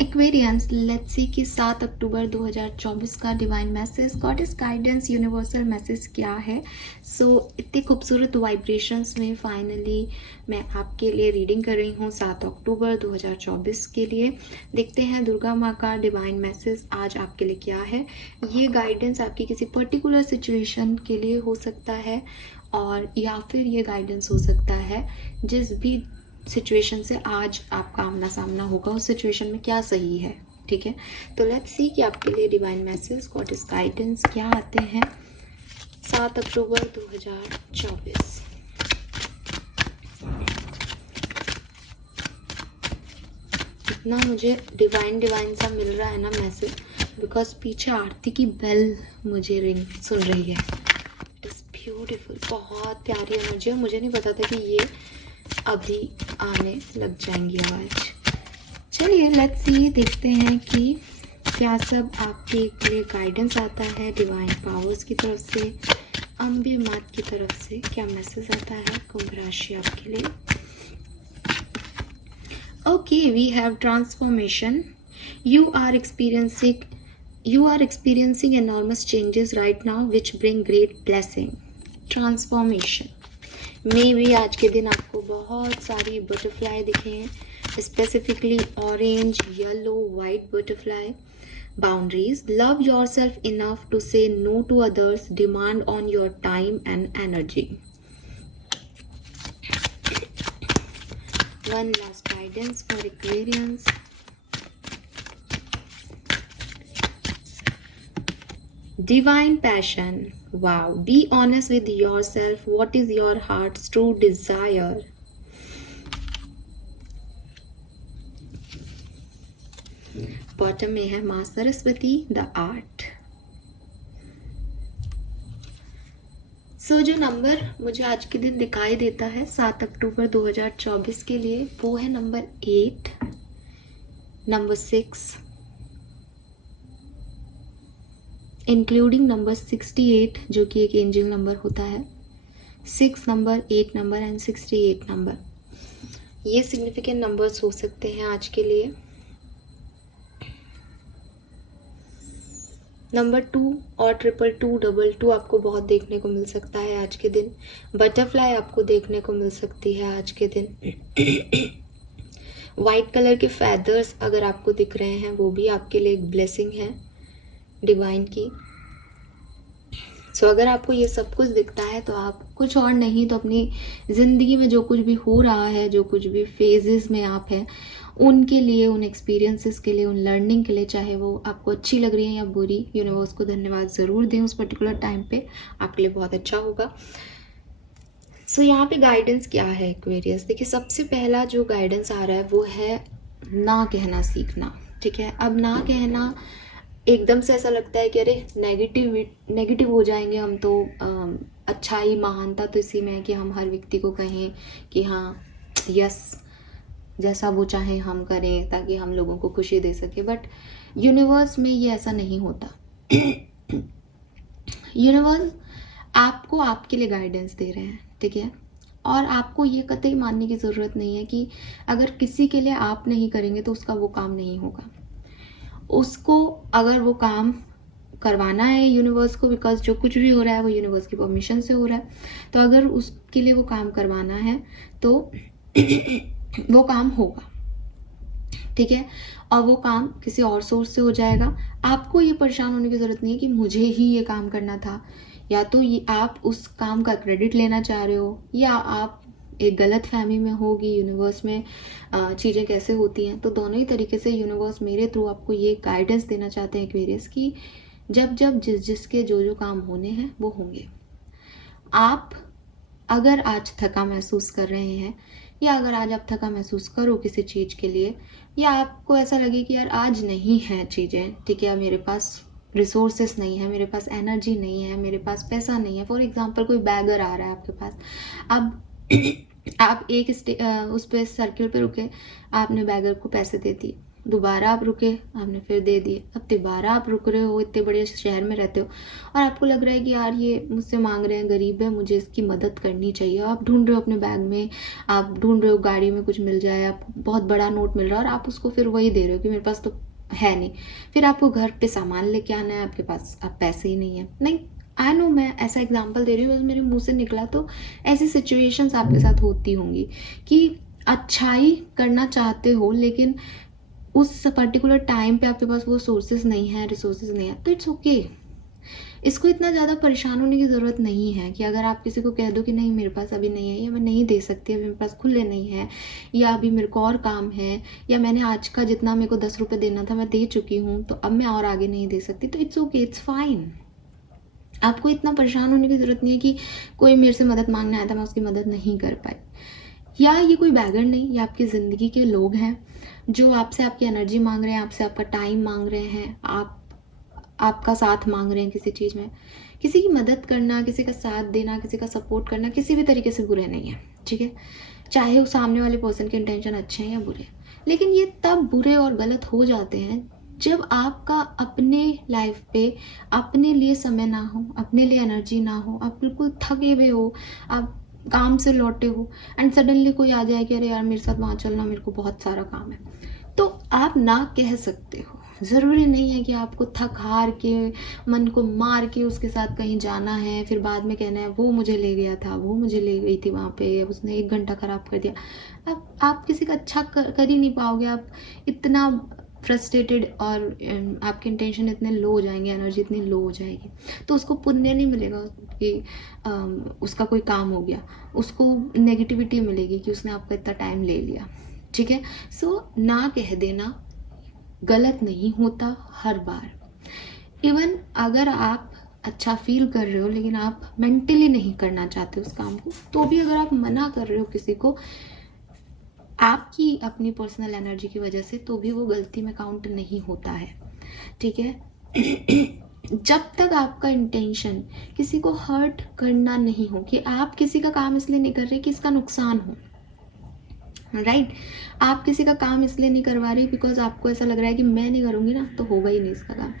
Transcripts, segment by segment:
Aquarians, let's see कि 7 अक्टूबर 2024 का divine message, goddess guidance, universal message क्या है। इतने खूबसूरत वाइब्रेशंस में फाइनली मैं आपके लिए रीडिंग कर रही हूँ 7 अक्टूबर 2024 के लिए। देखते हैं दुर्गा माँ का डिवाइन मैसेज आज आपके लिए क्या है। ये गाइडेंस आपकी किसी पर्टिकुलर सिचुएशन के लिए हो सकता है, और या फिर ये गाइडेंस हो सकता है जिस भी सिचुएशन से आज आपका आमना सामना होगा उस सिचुएशन में क्या सही है। ठीक है, तो लेट्स सी कि आपके लिए divine message, God is guidance क्या आते हैं 7 अक्टूबर 2024। इतना मुझे डिवाइन सा मिल रहा है ना मैसेज, बिकॉज पीछे आरती की बेल मुझे रिंग सुन रही है। इट इज ब्यूटिफुल, बहुत प्यारी एनर्जी है। मुझे नहीं पता था कि ये अभी आने लग जाएंगी आवाज। चलिए लेट्स सी, देखते हैं कि क्या सब आपके लिए गाइडेंस आता है डिवाइन पावर्स की तरफ से, अम्बे मात की तरफ से क्या मैसेज आता है कुंभ राशि आपके लिए। Okay, we have transformation. You are experiencing enormous changes right now which bring great blessing. Transformation में भी आज के दिन आपको बहुत सारी बटरफ्लाई दिखें, specifically orange, yellow, white butterfly. Boundaries, love yourself enough to say no to others, demand on your time and energy. One last guidance for Aquarians. Divine passion. Wow. Be honest with yourself. What is your heart's true desire? Bottom में है माँ Saraswati, the art. जो number मुझे आज के दिन दिखाई देता है 7 अक्टूबर 2024 के लिए, वो है नंबर 8, नंबर 6, इंक्लूडिंग नंबर 68 जो कि एक एंजल नंबर होता है। 6 नंबर, 8 नंबर एंड 68 नंबर, ये सिग्निफिकेंट नंबर्स हो सकते हैं आज के लिए। नंबर 2 और 222, 22 आपको बहुत देखने को मिल सकता है आज के दिन। बटरफ्लाई आपको देखने को मिल सकती है आज के दिन। वाइट कलर के फेदर्स अगर आपको दिख रहे हैं वो भी आपके लिए एक ब्लेसिंग है डिवाइन की। अगर आपको ये सब कुछ दिखता है तो आप कुछ और नहीं तो अपनी जिंदगी में जो कुछ भी हो रहा है, जो कुछ भी फेजेस में आप हैं, उनके लिए, उन एक्सपीरियंसेस के लिए, उन लर्निंग के लिए, चाहे वो आपको अच्छी लग रही है या बुरी, यूनिवर्स को धन्यवाद जरूर दें उस पर्टिकुलर टाइम पे, आपके लिए बहुत अच्छा होगा। यहाँ पे गाइडेंस क्या है एक्वेरियस। देखिए, सबसे पहला जो गाइडेंस आ रहा है वो है ना कहना सीखना। ठीक है, अब ना कहना एकदम से ऐसा लगता है कि अरे नेगेटिव हो जाएंगे हम तो। अच्छाई, महानता तो इसी में है कि हम हर व्यक्ति को कहें कि हाँ यस, जैसा वो चाहे हम करें ताकि हम लोगों को खुशी दे सके। बट यूनिवर्स में ये ऐसा नहीं होता। यूनिवर्स आपको आपके लिए गाइडेंस दे रहे हैं, ठीक है, और आपको ये कतई मानने की ज़रूरत नहीं है कि अगर किसी के लिए आप नहीं करेंगे तो उसका वो काम नहीं होगा। उसको अगर वो काम करवाना है यूनिवर्स को, बिकॉज जो कुछ भी हो रहा है वो यूनिवर्स की परमिशन से हो रहा है, तो अगर उसके लिए वो काम करवाना है तो वो काम होगा, ठीक है, और वो काम किसी और सोर्स से हो जाएगा। आपको ये परेशान होने की ज़रूरत नहीं है कि मुझे ही ये काम करना था, या तो ये आप उस काम का क्रेडिट लेना चाह रहे हो, या आप एक गलत फहमी में होगी यूनिवर्स में चीज़ें कैसे होती हैं। तो दोनों ही तरीके से यूनिवर्स मेरे थ्रू आपको ये गाइडेंस देना चाहते हैं एक्वेरियस की जब जब जिसके जो काम होने हैं वो होंगे। आप अगर आज थका महसूस कर रहे हैं, या अगर आज आप थका महसूस करो किसी चीज़ के लिए, या आपको ऐसा लगे कि यार आज नहीं है चीज़ें, ठीक है, मेरे पास रिसोर्सेस नहीं है, मेरे पास एनर्जी नहीं है, मेरे पास पैसा नहीं है। फॉर एग्जांपल कोई बैगर आ रहा है आपके पास, अब आप एक उस पे सर्किल पे रुके, आपने बैगर को पैसे दे दिए, दोबारा आप रुके, आपने फिर दे दिए, अब दोबारा आप रुक रहे हो, इतने बड़े शहर में रहते हो और आपको लग रहा है कि यार ये मुझसे मांग रहे हैं, गरीब है, मुझे इसकी मदद करनी चाहिए। आप ढूंढ रहे हो अपने बैग में, आप ढूंढ रहे हो गाड़ी में कुछ मिल जाए, आप बहुत बड़ा नोट मिल रहा है और आप उसको फिर वही दे रहे हो कि मेरे पास तो है नहीं। फिर आपको घर पे सामान लेके आना है, आपके पास अब पैसे ही नहीं है। नहीं, आई नो मैं ऐसा एग्जाम्पल दे रही हूँ, बस मेरे मुंह से निकला। तो ऐसी सिचुएशंस आपके साथ होती होंगी कि अच्छाई करना चाहते हो लेकिन उस पर्टिकुलर टाइम पे आपके पास वो सोर्सेज नहीं है, रिसोर्सेज नहीं है, तो इट्स ओके। इसको इतना ज़्यादा परेशान होने की ज़रूरत नहीं है कि अगर आप किसी को कह दो कि नहीं मेरे पास अभी नहीं है, या मैं नहीं दे सकती, अभी मेरे पास खुले नहीं है, या अभी मेरे को और काम है, या मैंने आज का जितना मेरे को 10 रुपये देना था मैं दे चुकी हूँ, तो अब मैं और आगे नहीं दे सकती, तो इट्स ओके, इट्स फाइन। आपको इतना परेशान होने की ज़रूरत नहीं है कि कोई मेरे से मदद मांगने आया था, मैं उसकी मदद नहीं कर पाई। या ये कोई बैगर नहीं, ये आपकी ज़िंदगी के लोग हैं जो आपसे आपकी एनर्जी मांग रहे हैं, आपसे आपका टाइम मांग रहे हैं, आपका साथ मांग रहे हैं किसी चीज़ में। किसी की मदद करना, किसी का साथ देना, किसी का सपोर्ट करना किसी भी तरीके से बुरे नहीं है, ठीक है, चाहे उस सामने वाले पर्सन के इंटेंशन अच्छे हैं या बुरे। लेकिन ये तब बुरे और गलत हो जाते हैं जब आपका अपने लाइफ पे अपने लिए समय ना हो, अपने लिए एनर्जी ना हो, आप बिल्कुल थके हुए हो, आप काम से लौटे हो एंड सडनली कोई आ जाए कि अरे यार मेरे साथ वहाँ चलना, मेरे को बहुत सारा काम है, तो आप ना कह सकते हो। ज़रूरी नहीं है कि आपको थक हार के, मन को मार के उसके साथ कहीं जाना है, फिर बाद में कहना है वो मुझे ले गया था, वो मुझे ले गई थी वहाँ पे, उसने 1 घंटा ख़राब कर दिया। अब आप किसी का अच्छा कर ही नहीं पाओगे, आप इतना फ्रस्ट्रेटेड और आपके इंटेंशन इतने लो हो जाएंगे, एनर्जी इतनी लो हो जाएगी, तो उसको पुण्य नहीं मिलेगा कि उसका कोई काम हो गया, उसको नेगेटिविटी मिलेगी कि उसने आपका इतना टाइम ले लिया, ठीक है। सो ना कह देना गलत नहीं होता हर बार। इवन अगर आप अच्छा फील कर रहे हो लेकिन आप मेंटली नहीं करना चाहते उस काम को, तो भी अगर आप मना कर रहे हो किसी को आपकी अपनी पर्सनल एनर्जी की वजह से, तो भी वो गलती में काउंट नहीं होता है, ठीक है। जब तक आपका इंटेंशन किसी को हर्ट करना नहीं हो, कि आप किसी का काम इसलिए नहीं कर रहे कि इसका नुकसान हो, राइट, आप किसी का काम इसलिए नहीं करवा रहे बिकॉज आपको ऐसा लग रहा है कि मैं नहीं करूँगी ना तो होगा ही नहीं इसका काम,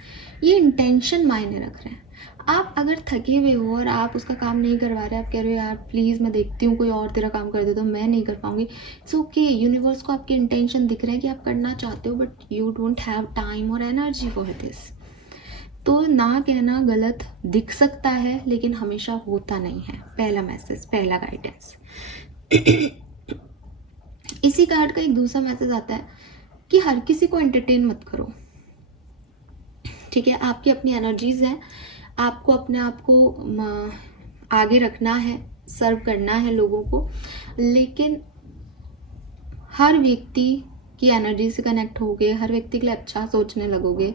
ये इंटेंशन मायने रख रहे हैं। आप अगर थके हुए हो और आप उसका काम नहीं करवा रहे, आप कह रहे हो यार प्लीज़ मैं देखती हूँ कोई और तेरा काम कर दे, तो मैं नहीं कर पाऊँगी, इट्स ओके। यूनिवर्स को आपके इंटेंशन दिख रहे हैं कि आप करना चाहते हो but you don't have time और एनर्जी फॉर दिस। तो ना कहना गलत दिख सकता है लेकिन हमेशा होता नहीं है। पहला मैसेज, पहला गाइडेंस। इसी कार्ड का एक दूसरा मैसेज आता है कि हर किसी को एंटरटेन मत करो, ठीक है। आपकी अपनी एनर्जीज हैं, आपको अपने आप को आगे रखना है, सर्व करना है लोगों को, लेकिन हर व्यक्ति की एनर्जी से कनेक्ट होगे, हर व्यक्ति के लिए अच्छा सोचने लगोगे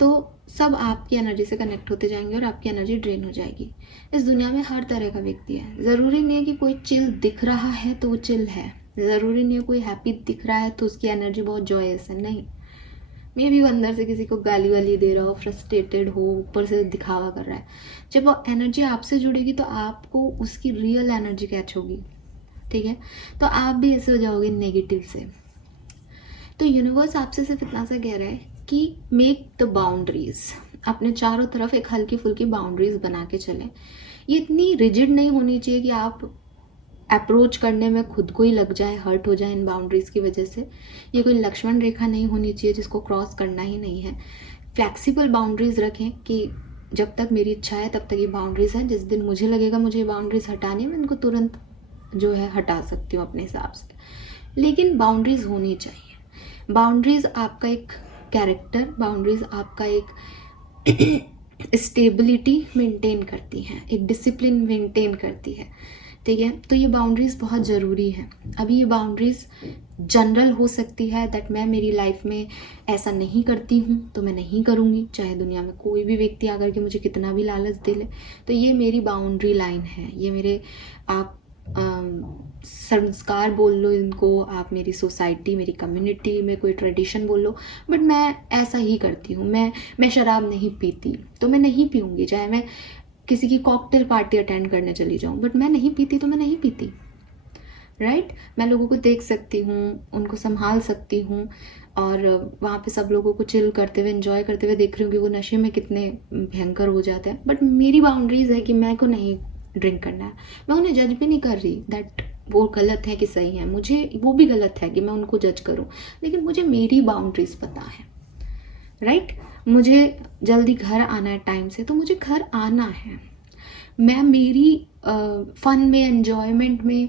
तो सब आपकी एनर्जी से कनेक्ट होते जाएंगे और आपकी एनर्जी ड्रेन हो जाएगी। इस दुनिया में हर तरह का व्यक्ति है, ज़रूरी नहीं है कि कोई चिल दिख रहा है तो वो चिल है, ज़रूरी नहीं है कोई हैप्पी दिख रहा है तो उसकी एनर्जी बहुत जॉयस है, नहीं। मे बी वो अंदर से किसी को गाली वाली दे रहा हो, फ्रस्ट्रेटेड हो, ऊपर से दिखावा कर रहा है। जब वो एनर्जी आपसे जुड़ेगी तो आपको उसकी रियल एनर्जी कैच होगी, ठीक है, तो आप भी ऐसे हो जाओगे नेगेटिव से। तो यूनिवर्स आपसे सिर्फ इतना सा कह रहा है कि मेक द बाउंड्रीज, अपने चारों तरफ एक हल्की फुल्की बाउंड्रीज बना के चलें। ये इतनी रिजिड नहीं होनी चाहिए कि आप अप्रोच करने में खुद को ही लग जाए, हर्ट हो जाए इन बाउंड्रीज की वजह से। ये कोई लक्ष्मण रेखा नहीं होनी चाहिए जिसको क्रॉस करना ही नहीं है। फ्लैक्सिबल बाउंड्रीज रखें कि जब तक मेरी इच्छा है तब तक ये बाउंड्रीज हैं, जिस दिन मुझे लगेगा मुझे ये बाउंड्रीज हटानी है मैं इनको तुरंत जो है हटा सकती हूँ अपने हिसाब से, लेकिन बाउंड्रीज होनी चाहिए। बाउंड्रीज आपका एक कैरेक्टर, बाउंड्रीज आपका एक स्टेबिलिटी मेंटेन करती हैं, एक डिसिप्लिन मेंटेन करती है, ठीक है। तो ये बाउंड्रीज बहुत ज़रूरी है। अभी ये बाउंड्रीज जनरल हो सकती है दैट मैं मेरी लाइफ में ऐसा नहीं करती हूँ तो मैं नहीं करूँगी, चाहे दुनिया में कोई भी व्यक्ति आकर के मुझे कितना भी लालच दे ले, तो ये मेरी बाउंड्री लाइन है, ये मेरे आप संस्कार बोल लो इनको, आप मेरी सोसाइटी, मेरी कम्युनिटी में कोई ट्रेडिशन बोल लो, बट मैं ऐसा ही करती हूँ। मैं शराब नहीं पीती तो मैं नहीं पीऊँगी, चाहे मैं किसी की कॉकटेल पार्टी अटेंड करने चली जाऊँ, बट मैं नहीं पीती तो मैं नहीं पीती, राइट। मैं लोगों को देख सकती हूँ, उनको संभाल सकती हूँ, और वहाँ पे सब लोगों को चिल करते हुए एंजॉय करते हुए देख रही हूँ कि वो नशे में कितने भयंकर हो जाते हैं। बट मेरी बाउंड्रीज है कि मैं को नहीं ड्रिंक करना है। मैं उन्हें जज भी नहीं कर रही दैट वो गलत है कि सही है, मुझे वो भी गलत है कि मैं उनको जज करूँ, लेकिन मुझे मेरी बाउंड्रीज पता है, राइट। मुझे जल्दी घर आना है टाइम से, तो मुझे घर आना है। मैं मेरी फन में एन्जॉयमेंट में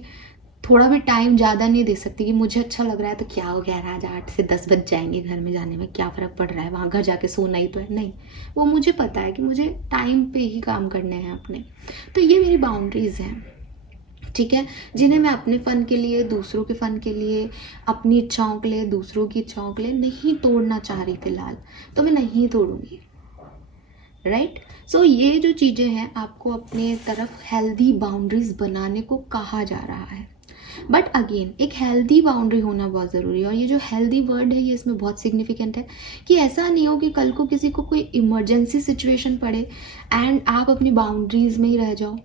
थोड़ा भी टाइम ज़्यादा नहीं दे सकती कि मुझे अच्छा लग रहा है तो क्या हो गया, आज 8 से 10 बज जाएंगे घर में जाने में, क्या फ़र्क पड़ रहा है, वहाँ घर जाके सोना ही तो है। नहीं, वो मुझे पता है कि मुझे टाइम पे ही काम करने हैं अपने। तो ये मेरी बाउंड्रीज़ हैं, ठीक है, जिन्हें मैं अपने फ़न के लिए, दूसरों के फ़न के लिए, अपनी इच्छाओं के लिए, दूसरों की इच्छाओं के लिए नहीं तोड़ना चाह रही फ़िलहाल, तो मैं नहीं तोड़ूंगी, राइट। सो ये जो चीज़ें हैं, आपको अपने तरफ हेल्दी बाउंड्रीज बनाने को कहा जा रहा है। बट अगेन एक हेल्दी बाउंड्री होना बहुत ज़रूरी है, और ये जो हेल्दी वर्ड है ये इसमें बहुत सिग्निफिकेंट है कि ऐसा नहीं हो कि कल को किसी को कोई इमरजेंसी सिचुएशन पड़े एंड आप अपनी बाउंड्रीज में ही रह जाओ,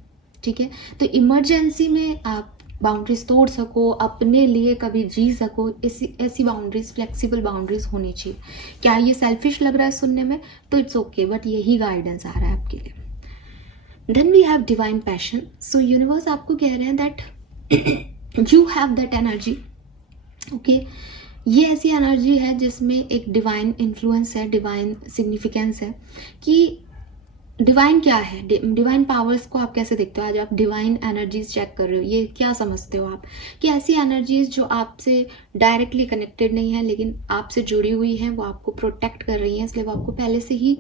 ठीक है। तो इमरजेंसी में आप बाउंड्रीज तोड़ सको, अपने लिए कभी जी सको, ऐसी बाउंड्रीज, फ्लेक्सिबल बाउंड्रीज होनी चाहिए। क्या ये सेल्फिश लग रहा है सुनने में, तो इट्स ओके, बट यही गाइडेंस आ रहा है आपके लिए। Then we have divine passion. So universe आपको कह रहे हैं that you have that energy, okay. ये ऐसी एनर्जी है जिसमें एक डिवाइन इन्फ्लुएंस है, डिवाइन सिग्निफिकेंस है। कि डिवाइन क्या है, डिवाइन पावर्स को आप कैसे देखते हो? आज आप डिवाइन एनर्जीज चेक कर रहे हो, ये क्या समझते हो आप? कि ऐसी एनर्जीज जो आपसे डायरेक्टली कनेक्टेड नहीं है लेकिन आपसे जुड़ी हुई हैं, वो आपको प्रोटेक्ट कर रही हैं, इसलिए वो आपको पहले से ही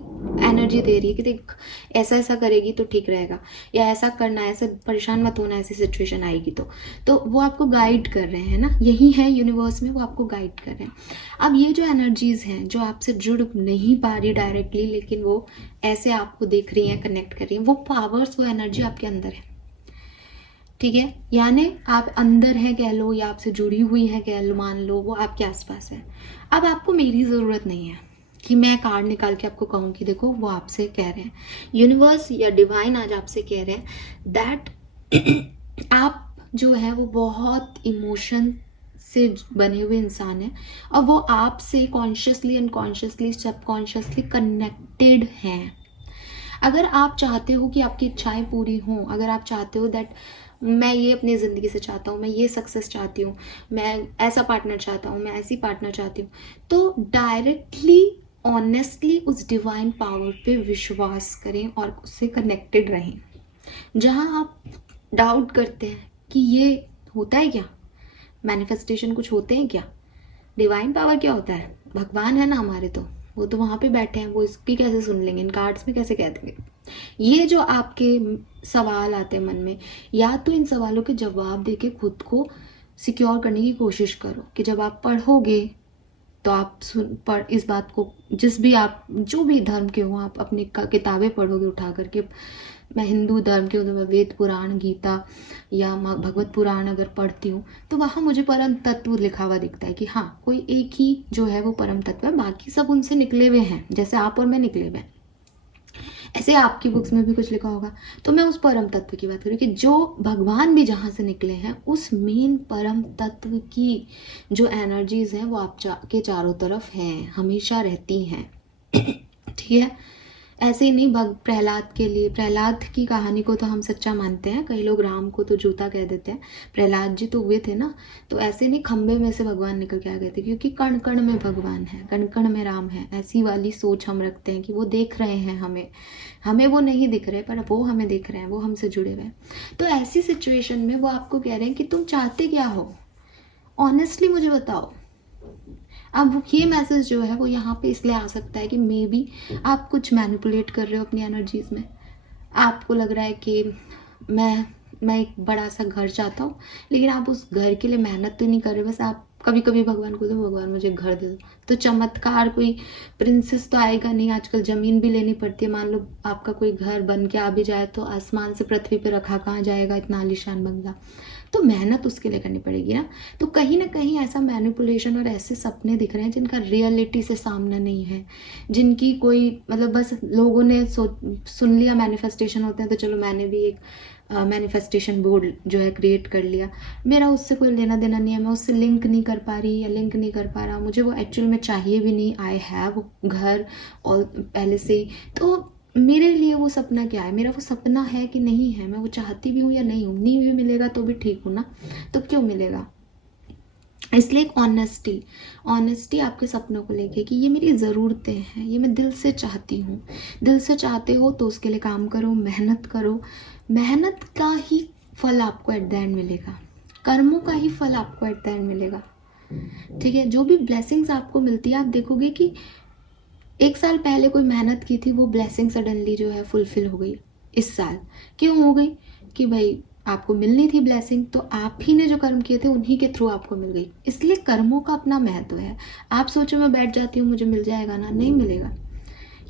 एनर्जी दे रही है कि देख ऐसा ऐसा करेगी तो ठीक रहेगा, या ऐसा करना है, ऐसे परेशान मत होना, ऐसी सिचुएशन आएगी तो वो आपको गाइड कर रहे हैं ना, यही है यूनिवर्स में, वो आपको गाइड कर रहे हैं। अब ये जो एनर्जीज हैं जो आपसे जुड़ नहीं पा रही डायरेक्टली, लेकिन वो ऐसे आपको देख रही हैं, कनेक्ट कर रही हैं, वो पावर्स, वो एनर्जी आपके अंदर है, ठीक है। यानी आप अंदर हैं कह लो, या आपसे जुड़ी हुई है कह लो, मान लो वो आपके आसपास है। अब आपको मेरी ज़रूरत नहीं है कि मैं कार्ड निकाल के आपको कहूँ कि देखो वो आपसे कह रहे हैं, यूनिवर्स या डिवाइन आज आपसे कह रहे हैं दैट आप जो है वो बहुत इमोशन से बने हुए इंसान हैं, और वो आपसे कॉन्शियसली, अनकॉन्शियसली, सबकॉन्शियसली कनेक्टेड हैं। अगर आप चाहते हो कि आपकी इच्छाएं पूरी हों, अगर आप चाहते हो दैट मैं ये अपनी ज़िंदगी से चाहता हूँ, मैं ये सक्सेस चाहती हूँ, मैं ऐसा पार्टनर चाहता हूँ, मैं ऐसी पार्टनर चाहती हूँ, तो डायरेक्टली ऑनेस्टली उस डिवाइन पावर पे विश्वास करें और उससे कनेक्टेड रहें। जहाँ आप डाउट करते हैं कि ये होता है क्या, मैनिफेस्टेशन कुछ होते हैं क्या, डिवाइन पावर क्या होता है, भगवान है ना हमारे, तो वो तो वहाँ पे बैठे हैं, वो इसकी कैसे सुन लेंगे, इन कार्ड्स में कैसे कह देंगे। ये जो आपके सवाल आते हैं मन में, या तो इन सवालों के जवाब देके खुद को सिक्योर करने की कोशिश करो कि जब आप पढ़ोगे तो आप इस बात को, जिस भी आप जो भी धर्म के हो, आप अपनी किताबें पढ़ोगे उठा करके। मैं हिंदू धर्म की हूँ तो मैं वेद पुराण, गीता या भगवत पुराण अगर पढ़ती हूँ तो वहाँ मुझे परम तत्व लिखा हुआ दिखता है कि हाँ कोई एक ही जो है वो परम तत्व है, बाकी सब उनसे निकले हुए हैं, जैसे आप और मैं निकले हुए हैं, ऐसे आपकी बुक्स में भी कुछ लिखा होगा। तो मैं उस परम तत्व की बात करूँ कि जो भगवान भी जहाँ से निकले हैं, उस मेन परम तत्व की जो एनर्जीज हैं वो आप के चारों तरफ हैं, हमेशा रहती हैं, ठीक है। ऐसे ही नहीं, प्रहलाद के लिए, प्रहलाद की कहानी को तो हम सच्चा मानते हैं, कई लोग राम को तो जूता कह देते हैं, प्रहलाद जी तो हुए थे ना, तो ऐसे नहीं खंबे में से भगवान निकल के आ गए थे, क्योंकि कण कण में भगवान है, कण कण में राम है, ऐसी वाली सोच हम रखते हैं कि वो देख रहे हैं हमें वो नहीं दिख रहे, पर वो हमें देख रहे हैं, वो हमसे जुड़े हुए हैं। तो ऐसी सिचुएशन में वो आपको कह रहे हैं कि तुम चाहते क्या हो, ऑनेस्टली मुझे बताओ। अब ये मैसेज जो है वो यहाँ पे इसलिए आ सकता है कि मे बी आप कुछ मैनिपुलेट कर रहे हो अपनी एनर्जीज में। आपको लग रहा है कि मैं एक बड़ा सा घर चाहता हूँ, लेकिन आप उस घर के लिए मेहनत तो नहीं कर रहे, बस आप कभी कभी भगवान को दो, भगवान मुझे घर दे दो, तो चमत्कार कोई प्रिंसेस तो आएगा नहीं, आजकल ज़मीन भी लेनी पड़ती है। मान लो आपका कोई घर बन के आ भी जाए तो आसमान से पृथ्वी पे रखा कहाँ जाएगा इतना आलीशान बंगला, तो मेहनत उसके लिए करनी पड़ेगी ना। तो कहीं ना कहीं ऐसा मैनिपुलेशन और ऐसे सपने दिख रहे हैं जिनका रियलिटी से सामना नहीं है, जिनकी कोई मतलब बस लोगों ने सुन लिया मैनिफेस्टेशन होते हैं तो चलो मैंने भी एक मैनिफेस्टेशन बोर्ड जो है क्रिएट कर लिया, मेरा उससे कोई लेना देना नहीं है, मैं उससे लिंक नहीं कर पा रही या लिंक नहीं कर पा रहा, मुझे वो एक्चुअल में चाहिए भी नहीं, आई हैव घर और पहले से ही, तो मेरे लिए वो सपना क्या है, मेरा वो सपना है कि नहीं है, मैं वो चाहती भी हूँ या नहीं हूँ, नहीं भी मिलेगा तो भी ठीक हूँ ना, तो क्यों मिलेगा। इसलिए एक ऑनेस्टी आपके सपनों को लेके कि ये मेरी ज़रूरतें हैं, ये मैं दिल से चाहती हूँ, दिल से चाहते हो तो उसके लिए काम करो, मेहनत करो, मेहनत का ही फल आपको एट द एंड मिलेगा, कर्मों का ही फल आपको एट द एंड मिलेगा, ठीक है। जो भी ब्लेसिंग्स आपको मिलती है, आप देखोगे कि 1 साल पहले कोई मेहनत की थी, वो ब्लेसिंग सडनली जो है फुलफिल हो गई इस साल। क्यों हो गई, कि भाई आपको मिलनी थी ब्लेसिंग, तो आप ही ने जो कर्म किए थे उन्हीं के थ्रू आपको मिल गई। इसलिए कर्मों का अपना महत्व है। आप सोचो मैं बैठ जाती हूँ मुझे मिल जाएगा ना, नहीं मिलेगा।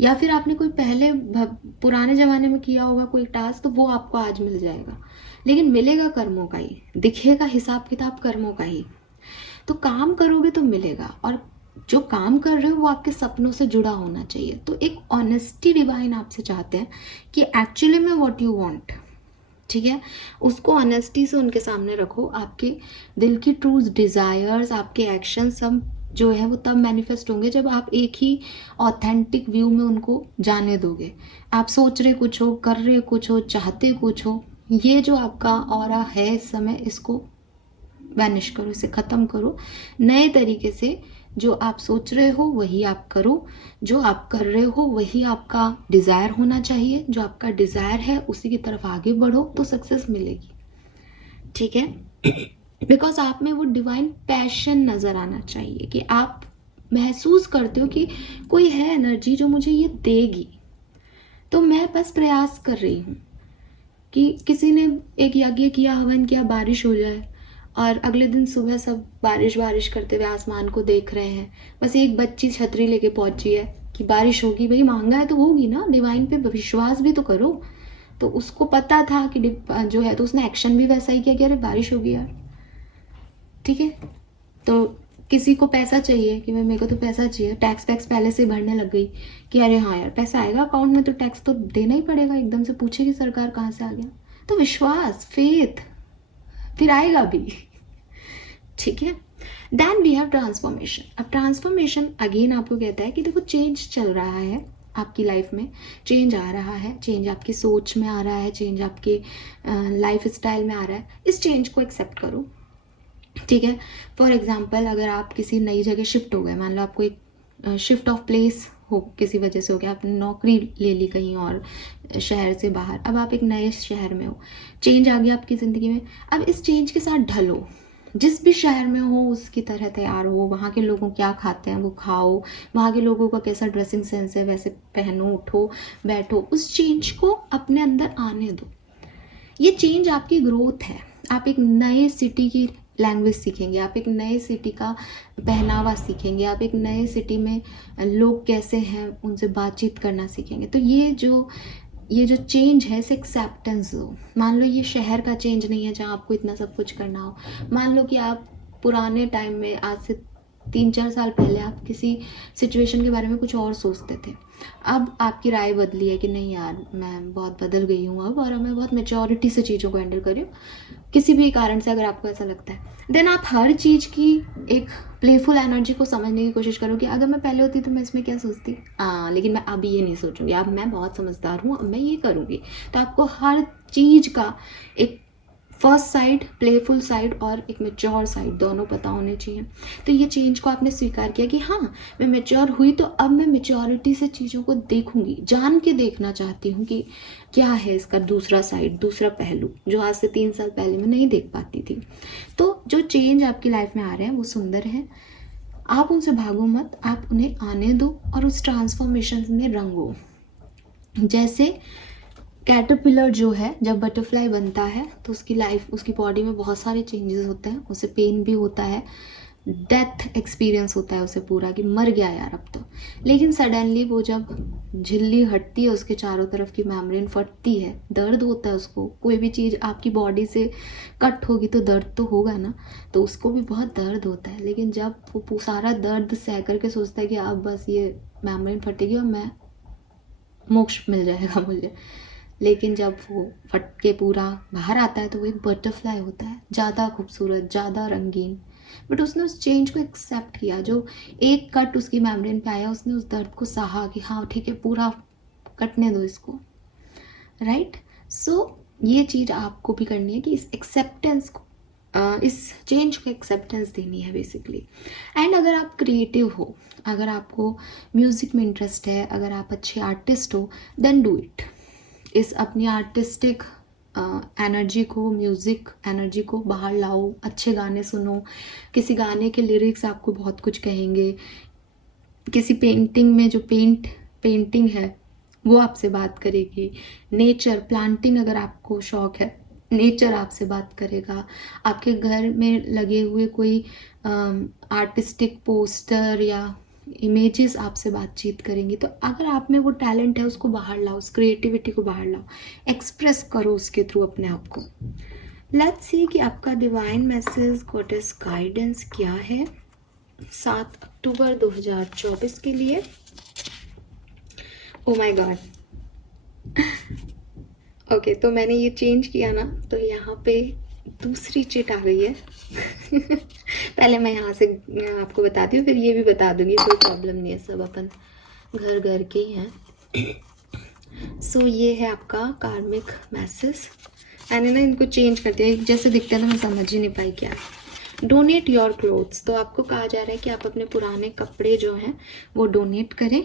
या फिर आपने कोई पहले पुराने ज़माने में किया होगा कोई टास्क, तो वो आपको आज मिल जाएगा, लेकिन मिलेगा कर्मों का ही, दिखेगा हिसाब किताब कर्मों का ही। तो काम करोगे तो मिलेगा, और जो काम कर रहे हो वो आपके सपनों से जुड़ा होना चाहिए। तो एक ऑनेस्टी डिवाइन आपसे चाहते हैं कि एक्चुअली में व्हाट यू वांट, ठीक है, उसको ऑनेस्टी से उनके सामने रखो। आपके दिल की ट्रू डिज़ायर्स, आपके एक्शन सब जो है वो तब मैनिफेस्ट होंगे जब आप एक ही ऑथेंटिक व्यू में उनको जाने दोगे। आप सोच रहे कुछ हो, कर रहे कुछ हो, चाहते कुछ हो, ये जो आपका ऑरा है इस समय, इसको वैनिश करो, इसे ख़त्म करो। नए तरीके से जो आप सोच रहे हो वही आप करो, जो आप कर रहे हो वही आपका डिज़ायर होना चाहिए, जो आपका डिज़ायर है उसी की तरफ आगे बढ़ो तो सक्सेस मिलेगी, ठीक है। बिकॉज आप में वो डिवाइन पैशन नज़र आना चाहिए कि आप महसूस करते हो कि कोई है एनर्जी जो मुझे ये देगी, तो मैं बस प्रयास कर रही हूँ कि किसी ने एक यज्ञ किया, हवन किया, बारिश हो जाए, और अगले दिन सुबह सब बारिश बारिश करते हुए आसमान को देख रहे हैं, बस एक बच्ची छतरी लेके पहुंची है कि बारिश होगी। भाई मांगा है तो होगी ना, डिवाइन पे विश्वास भी तो करो। तो उसको पता था कि जो है, तो उसने एक्शन भी वैसा ही किया कि अरे बारिश होगी यार, ठीक है। तो किसी को पैसा चाहिए कि भाई मेरे को तो पैसा चाहिए, टैक्स वैक्स पहले से भरने लग गई कि अरे हाँ यार पैसा आएगा अकाउंट में तो टैक्स तो देना ही पड़ेगा, एकदम से पूछेगी सरकार कहाँ से आ गया, तो विश्वास, फेथ, फिर आएगा भी, ठीक है। Then we have transformation. अब ट्रांसफॉर्मेशन अगेन आपको कहता है कि देखो चेंज चल रहा है आपकी लाइफ में, चेंज आ रहा है, चेंज आपकी सोच में आ रहा है, चेंज आपके लाइफ स्टाइल में आ रहा है, इस चेंज को एक्सेप्ट करो, ठीक है। फॉर एग्जाम्पल अगर आप किसी नई जगह शिफ्ट हो गए, मान लो आपको एक शिफ्ट ऑफ प्लेस हो किसी वजह से हो गया, आपने नौकरी ले ली कहीं और शहर से बाहर, अब आप एक नए शहर में हो, चेंज आ गया आपकी ज़िंदगी में। अब इस चेंज के साथ ढलो, जिस भी शहर में हो उसकी तरह तैयार हो, वहाँ के लोगों क्या खाते हैं वो खाओ, वहाँ के लोगों का कैसा ड्रेसिंग सेंस है वैसे पहनो, उठो बैठो, उस चेंज को अपने अंदर आने दो। ये चेंज आपकी ग्रोथ है। आप एक नए सिटी की लैंग्वेज सीखेंगे, आप एक नए सिटी का पहनावा सीखेंगे, आप एक नए सिटी में लोग कैसे हैं उनसे बातचीत करना सीखेंगे। तो ये जो चेंज है इसे एक्सेप्टेंस दो। मान लो ये शहर का चेंज नहीं है जहाँ आपको इतना सब कुछ करना हो, मान लो कि आप पुराने टाइम में आज से 3-4 साल पहले आप किसी सिचुएशन के बारे में कुछ और सोचते थे, अब आपकी राय बदली है कि नहीं यार मैं बहुत बदल गई हूँ अब, और मैं बहुत मेच्योरिटी से चीज़ों को हैंडल कर रही हूँ, किसी भी कारण से अगर आपको ऐसा लगता है, देन आप हर चीज़ की एक प्लेफुल एनर्जी को समझने की कोशिश करो कि अगर मैं पहले होती तो मैं इसमें क्या सोचती, लेकिन मैं अब ये नहीं सोचूंगी, अब मैं बहुत समझदार हूँ, अब मैं ये करूँगी। तो आपको हर चीज़ का एक फर्स्ट साइड, प्लेफुल साइड, और एक मेच्योर साइड, दोनों पता होने चाहिए। तो ये चेंज को आपने स्वीकार किया कि हाँ मैं मेच्योर हुई, तो अब मैं मेच्योरिटी से चीज़ों को देखूंगी, जान के देखना चाहती हूँ कि क्या है इसका दूसरा साइड, दूसरा पहलू, जो आज से 3 साल पहले मैं नहीं देख पाती थी। तो जो चेंज आपकी लाइफ में आ रहे हैं वो सुंदर है, आप उनसे भागो मत, आप उन्हें आने दो और उस ट्रांसफॉर्मेशन में रंगो। जैसे कैटरपिलर जो है जब बटरफ्लाई बनता है तो उसकी लाइफ, उसकी बॉडी में बहुत सारे चेंजेस होते हैं, उसे पेन भी होता है, डेथ एक्सपीरियंस होता है उसे पूरा कि मर गया यार अब तो, लेकिन सडनली वो जब झिल्ली हटती है उसके चारों तरफ की मेम्ब्रेन फटती है, दर्द होता है उसको, कोई भी चीज़ आपकी बॉडी से कट होगी तो दर्द तो होगा ना, तो उसको भी बहुत दर्द होता है, लेकिन जब वो सारा दर्द सह करके सोचता है कि अब बस ये मेम्ब्रेन फटेगी और मैं मोक्ष मिल जाएगा मुझे, लेकिन जब वो फट के पूरा बाहर आता है तो वो एक बटरफ्लाई होता है, ज़्यादा खूबसूरत, ज़्यादा रंगीन। बट उसने उस चेंज को एक्सेप्ट किया। जो एक कट उसकी मेम्ब्रेन पे आया, उसने उस दर्द को सहा कि हाँ ठीक है, पूरा कटने दो इसको, राइट। सो ये चीज़ आपको भी करनी है कि इस एक्सेप्टेंस को, इस चेंज को एक्सेप्टेंस देनी है बेसिकली। एंड अगर आप क्रिएटिव हो, अगर आपको म्यूज़िक में इंटरेस्ट है, अगर आप अच्छे आर्टिस्ट हो, देन डू इट। इस अपनी आर्टिस्टिक एनर्जी को, म्यूज़िक एनर्जी को बाहर लाओ, अच्छे गाने सुनो। किसी गाने के लिरिक्स आपको बहुत कुछ कहेंगे, किसी पेंटिंग में जो पेंटिंग है वो आपसे बात करेगी। नेचर, प्लांटिंग अगर आपको शौक है, नेचर आपसे बात करेगा। आपके घर में लगे हुए कोई आर्टिस्टिक पोस्टर या इमेजेस आपसे बातचीत करेंगी। तो अगर आप में वो टैलेंट है, उसको बाहर लाओ, उस क्रिएटिविटी को बाहर लाओ, एक्सप्रेस करो उसके थ्रू अपने आप को। लेट्स सी कि आपका डिवाइन मैसेज, गॉडेस गाइडेंस क्या है 7 अक्टूबर 2024 के लिए। ओ माय गॉड, ओके, तो मैंने ये चेंज किया ना, तो यहाँ पे दूसरी चिट आ गई है। पहले मैं यहाँ से आपको बताती हूँ, फिर ये भी बता दूँगी, कोई प्रॉब्लम नहीं है, सब अपन घर घर के ही हैं। सो ये है आपका कार्मिक मैसेज। मैंने ना इनको चेंज कर दिया, जैसे दिखते हैं ना, मैं समझ ही नहीं पाई क्या। डोनेट योर क्लोथ्स, तो आपको कहा जा रहा है कि आप अपने पुराने कपड़े जो हैं वो डोनेट करें,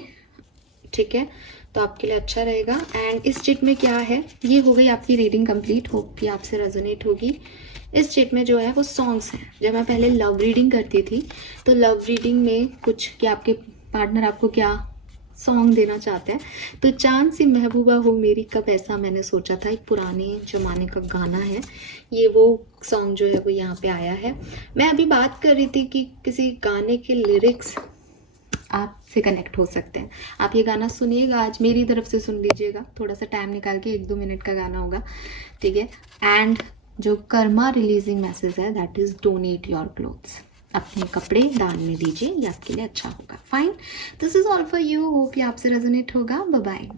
ठीक है, तो आपके लिए अच्छा रहेगा। एंड इस चिट में क्या है, ये हो गई आपकी रीडिंग कंप्लीट, होप कि आपसे रेजोनेट होगी। इस चिट में जो है वो सॉन्ग्स हैं। जब मैं पहले लव रीडिंग करती थी, तो लव रीडिंग में कुछ कि आपके पार्टनर आपको क्या सॉन्ग देना चाहते हैं, तो चांद सी महबूबा हो मेरी कब ऐसा मैंने सोचा था, एक पुराने ज़माने का गाना है ये, वो सॉन्ग जो है वो यहाँ पे आया है। मैं अभी बात कर रही थी कि किसी गाने के लिरिक्स आपसे कनेक्ट हो सकते हैं। आप ये गाना सुनिएगा, आज मेरी तरफ से सुन लीजिएगा, थोड़ा सा टाइम निकाल के, 1-2 मिनट का गाना होगा, ठीक है। एंड जो कर्मा रिलीजिंग मैसेज है, that is donate your clothes, अपने कपड़े दान में दीजिए, ये आपके लिए अच्छा होगा। Fine, this is all for you, hope ये आपसे रेजोनेट होगा। Bye bye.